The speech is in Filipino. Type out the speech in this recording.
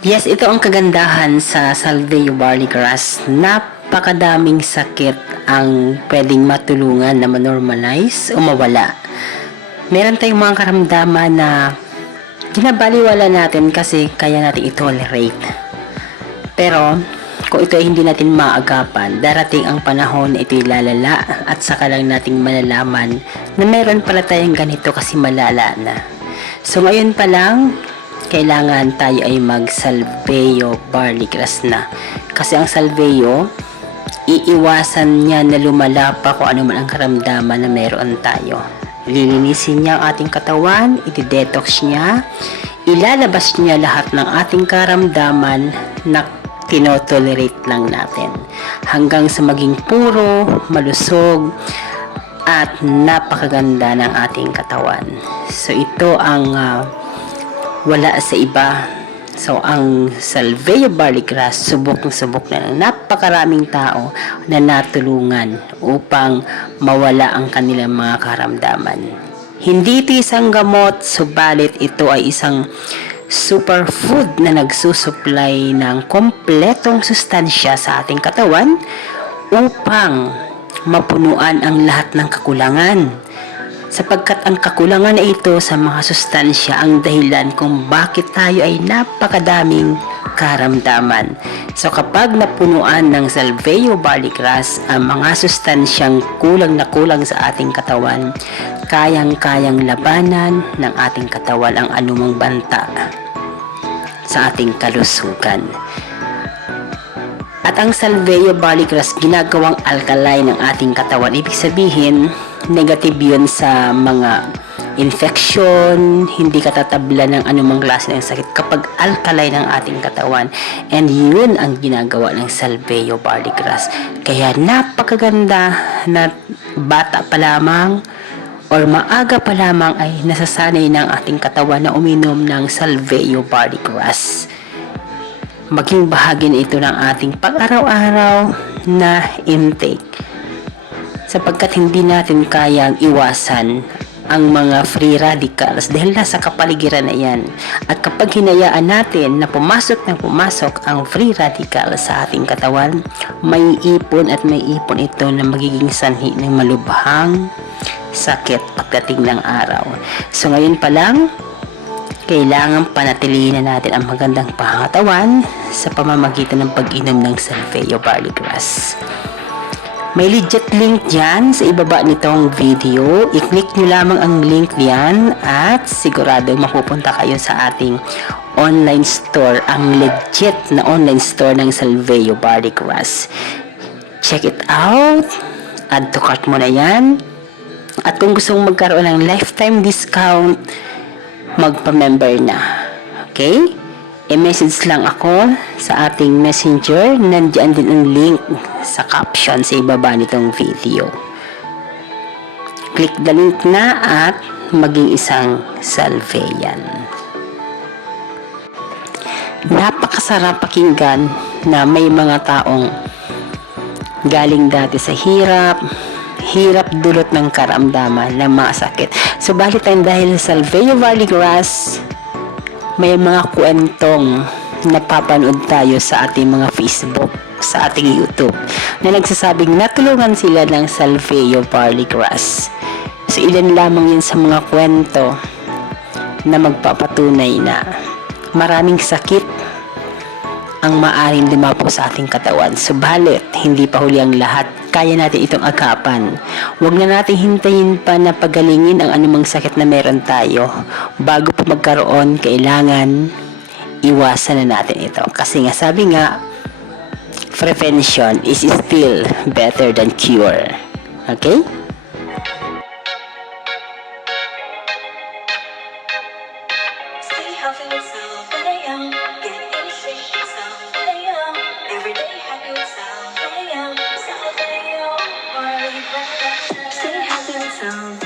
Yes, ito ang kagandahan sa Salveo barley grass. Napakadaming sakit ang pwedeng matulungan na manormalize o mawala. Meron tayong mga karamdaman na ginabaliwala natin kasi kaya natin i-tolerate. Pero kung ito ay hindi natin maagapan, darating ang panahon na ito'y lalala at saka lang nating malalaman na meron pala tayong ganito kasi malala na. So ngayon pa lang, kailangan tayo ay mag-Salveo barley grass na. Kasi ang Salveo, iiwasan niya na lumala pa kung ano man ang karamdaman na meron tayo. Lilinisin niya ang ating katawan, iti-detox niya, ilalabas niya lahat ng ating karamdaman na tinotolerate lang natin. Hanggang sa maging puro, malusog, at napakaganda ng ating katawan. So ito ang wala sa iba. So ang Salveo barley grass, subok na ng napakaraming tao na natulungan upang mawala ang kanilang mga karamdaman. Hindi ito isang gamot, subalit ito ay isang superfood na nagsusupply ng kompletong sustansya sa ating katawan upang mapunuan ang lahat ng kakulangan. Sapagkat ang kakulangan na ito sa mga sustansya ang dahilan kung bakit tayo ay napakadaming karamdaman. So kapag napunuan ng Salveo barley grass ang mga sustansyang kulang na kulang sa ating katawan, kayang-kayang labanan ng ating katawan ang anumang banta sa ating kalusugan. At ang Salveo barley grass ginagawang alkaline ng ating katawan. Ibig sabihin, negative yun sa mga infection, hindi katatabla ng anumang klase ng sakit kapag alkaline ng ating katawan. And yun ang ginagawa ng Salveo barley grass. Kaya napakaganda na bata pa lamang or maaga pa lamang ay nasasanay ng ating katawan na uminom ng Salveo barley grass. Maging bahagi na ito ng ating pag-araw-araw na intake. Sapagkat hindi natin kayang iwasan ang mga free radicals dahil nasa kapaligiran na yan. At kapag hinayaan natin na pumasok ang free radicals sa ating katawan, may ipon ito na magiging sanhi ng malubhang sakit pagdating ng araw. So ngayon pa lang, kailangan panatilihin na natin ang magandang pangangatawan sa pamamagitan ng pag-inom ng Salveo barley grass. May legit link dyan sa ibaba nitong video. I-click nyo lamang ang link diyan at sigurado mapupunta kayo sa ating online store, ang legit na online store ng Salveo barley grass. Check it out. Add to cart mo na yan. At kung gusto mong magkaroon ng lifetime discount, magpa-member na. Okay? I-message lang ako sa ating messenger. Nandiyan din ang link sa caption sa ibaba nitong video. Click the link na at maging isang Salveyan. Napakasarap pakinggan na may mga taong galing dati sa hirap dulot ng karamdaman ng mga sakit. Subalit dahil sa Salveo barley grass, may mga kwentong napapanood tayo sa ating mga Facebook, sa ating YouTube, na nagsasabing natulungan sila ng Salveo barley grass. So ilan lamang yun sa mga kwento na magpapatunay na maraming sakit ang maaaring dumapo sa ating katawan. Subalit, hindi pa huli ang lahat. Kaya natin itong agapan. Huwag na natin hintayin pa na pagalingin ang anumang sakit na meron tayo. Bago pa magkaroon, kailangan iwasan na natin ito. Kasi nga, sabi nga, prevention is still better than cure. Okay? Stay healthy with Salveo. Get in shape with Salveo. Every day happy with Salveo. Salveo barley grass. Stay healthy with Salveo.